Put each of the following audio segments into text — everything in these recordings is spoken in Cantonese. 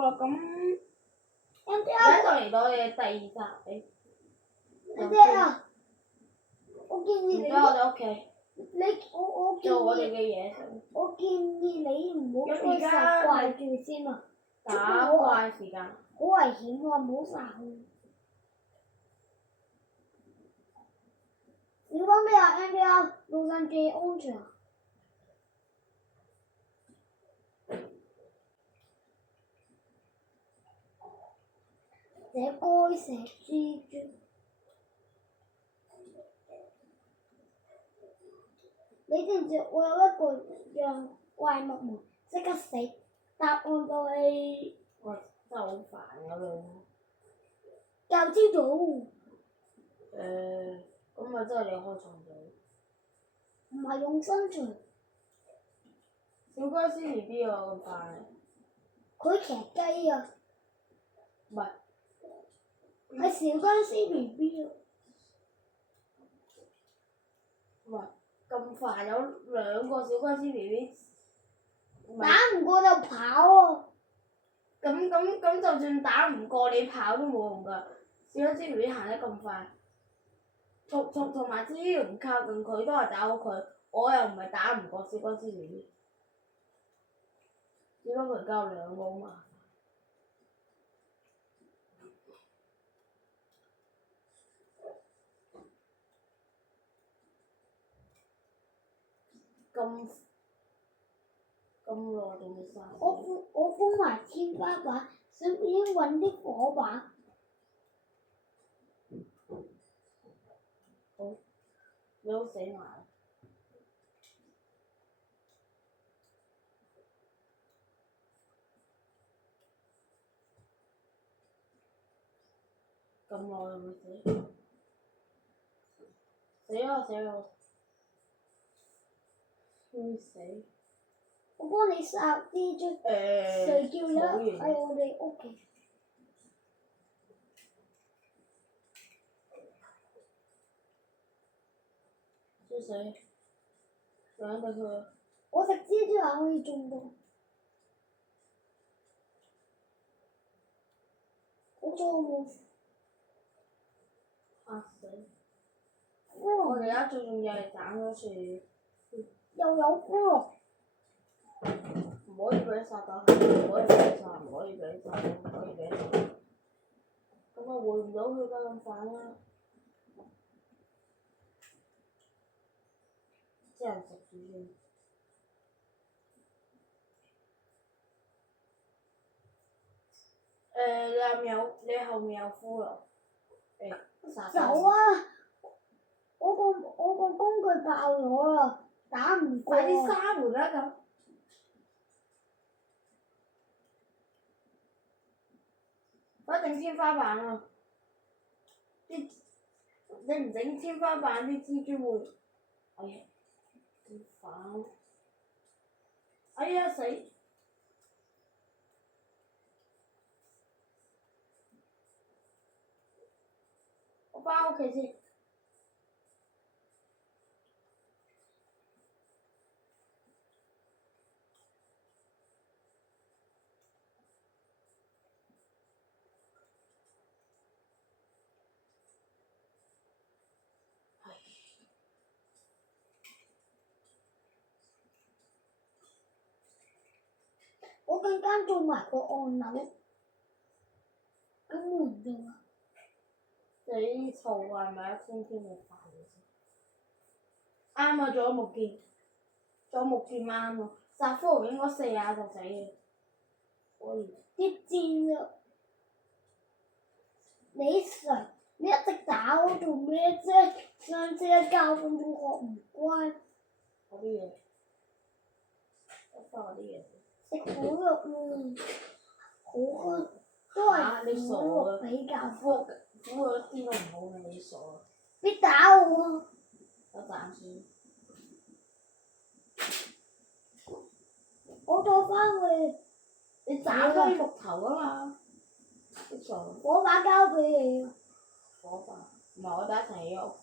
好啦，咁而家就嚟到你嘅第二集，阿爹啊，我建議你，唔該我哋屋企我建做我哋議，嘅嘢食。我建議你唔好咁而再家殺怪住先啊，打怪時間。好危險喎，唔好殺佢。小心啲啊 ，NPR 路上注意安全。這該死蜘蛛！你知唔知我有一個讓怪物們即刻死？答案就係哇！真係好煩咁樣。教朝早。咁咪真係你開創咗。唔係用生存。小僵屍 BB 啊咁快。佢騎雞啊！唔係。係小僵屍 BB 啊！喂，咁快有2個小僵屍 BB， 打唔過就跑啊！咁就算打唔過你跑都冇用㗎，小僵屍 BB 行得咁快，同埋只要唔靠近佢都係打到佢，我又唔係打唔過小僵屍 BB， 只不過而家有2個嘛。咁耐仲未殺？我封埋天花板，想唔想揾啲火把？好，你都死埋。咁耐仲未死？死啊！會死。我幫你殺蜘蛛。誰叫你喺我哋屋企？豬死，養得佢。我食蜘蛛係可以中毒。好彩我冇嚇死！骷髏。我哋而家最重要係斬咗樹。又有骷髏。唔可以俾佢殺到，唔可以俾佢殺，唔可以俾佢殺，唔可以俾佢殺。咁我回唔到佢㗎咁快啦。即係食住先。你後面有骷髏。殺走啊！我個工具爆咗啦，打唔過。快啲閂門啦咁！快整天花板啊！你唔整天花板啲蜘蛛會，哎呀，好煩！哎呀死！我返屋企先。我陣間做埋個按鈕，咁唔用啊！你嘈係咪一天天嘅煩先？啱啊！仲有木劍啱喎，殺骷髏應該4下就死嘅。可以。啲箭啊！你誰？你一直打我做咩啫？上次嘅教訓同學唔乖。我啲嘢，我翻我啲嘢。食好肉好香，都係好肉比較好。苦咗一啲都唔好嘅，你傻啊！別打我啊！有斬先。我再翻去。你斬咗啲木頭啊嘛！你傻。火把交俾你啊！火把，唔係我哋一齊起屋先。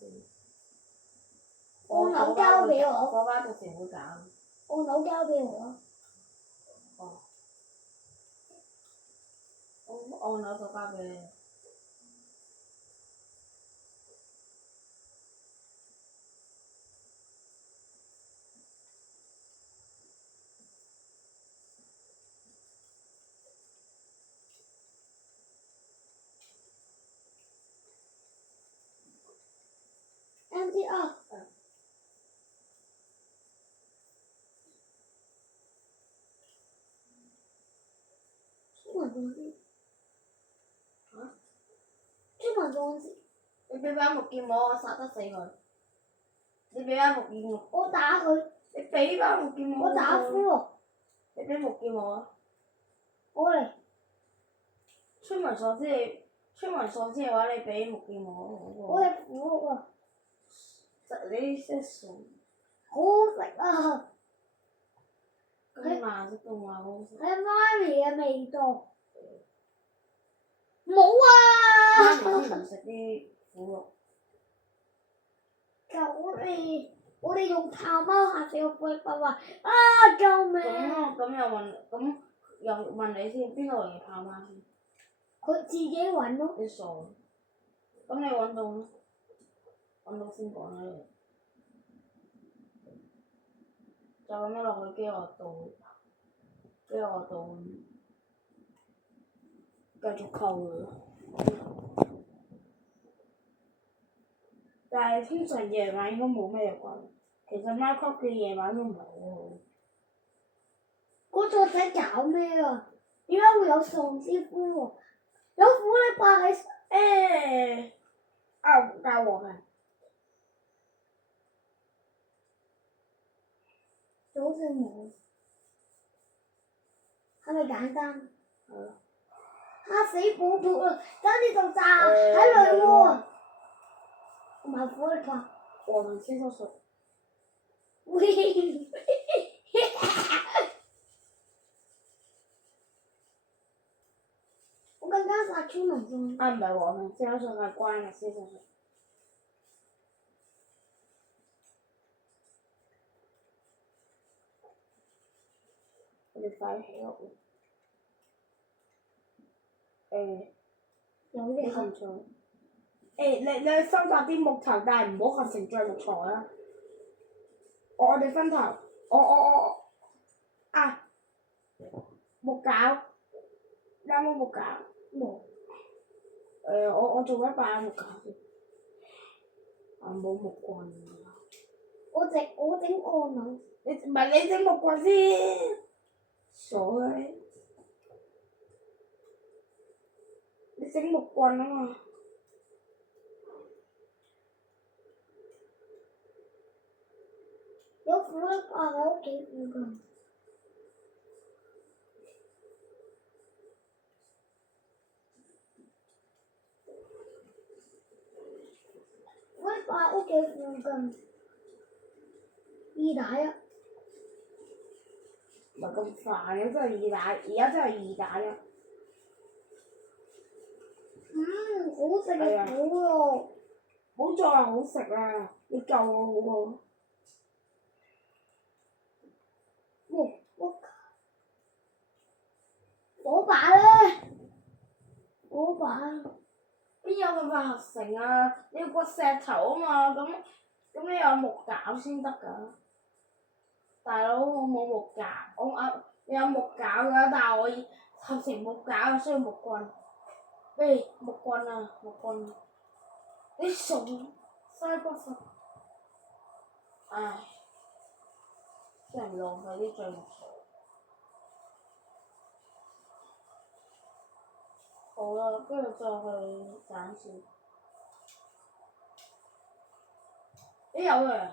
按鈕交俾我。火把到時會斬。按鈕交俾我啊！哦。按鈕就交俾你。MTR。中文裝置。嚇？中文裝置。你俾把木劍我，我殺得死佢。你俾把木劍我。我打佢。你俾把木劍我。我打呼喎。你俾木劍我啊！我嚟。村民所知嘅話，你俾木劍我。我嚟苦喎。實你識傻。好好食啊！咁難食仲話好食。係媽咪嘅味道。冇啊！媽咪先唔食啲苦肉。就我哋用炮貓嚇死個貝爸爸啊！救命！咁又問你先，邊度嚟嘅炮媽先？佢自己揾咯。你傻？咁你揾到咩？揾到先講啦你。就咁樣落去飢餓度，繼續扣佢。但係通常夜晚應該冇咩嘢滾。其實 Minecraft 嘅夜晚都唔係好好。嗰作者搞咩啊？點解會有喪屍夫喎？有苦力白喺教我係。好似冇。係咪簡單？係咯。嚇死寶寶啊！爭啲就炸喺裏喎。同埋苦力白。我同先生熟。喂！我更加殺村民先。唔係我同先生熟係關嘅先生熟。我哋快起屋。有啲合作。你去收集啲木頭，但係唔好合成橡木材啊！我哋分頭，木鉸，你有冇木鉸？冇。我做一把木鉸先。冇木棍啊！我整鋼輪。唔係你整木棍先，傻嘅你整木棍啊嘛！有苦力白喺屋企附近。苦力白屋企附近。二打一。唔係咁煩嘅，真係二打，而家真係二打一。好食嘅苦肉。好在係好食啊！你救我好冇？火把咧？火把。邊有咁快合成啊？你要個石頭啊嘛，咁你有木鉸先得㗎。大佬，我冇木鉸，你有木鉸㗎，但係我合成木鉸需要木棍。木棍啊！你傻？嘥骨神。唉，真係浪費啲橡木材。好啦，跟住再去斬樹。有嘅。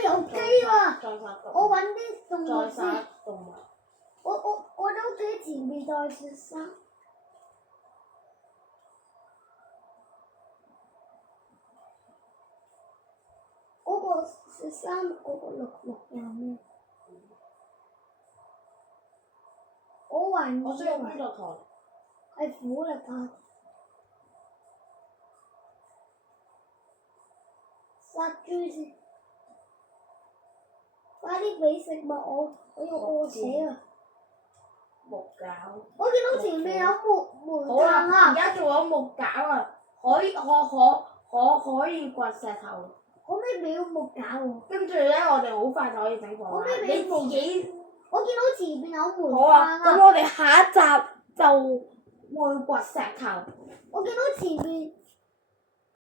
有機喎！再殺動物。我揾啲動物再殺動物。我哋屋企前面就係雪山。嗰個雪山嗰個綠綠有咩？我還我需要工作台。係苦力怕。殺豬先，快啲俾食物我要餓死啊！木餃。我見到前面有煤好啦，炭啊！而家做咗木餃啊，可以掘石頭。可唔可以俾木餃喎？跟住咧，我哋好快就可以整火啦。可唔可以俾你自己。我見到前面有煤好啊，炭啊！咁我哋下一集就會掘石頭。我見到前面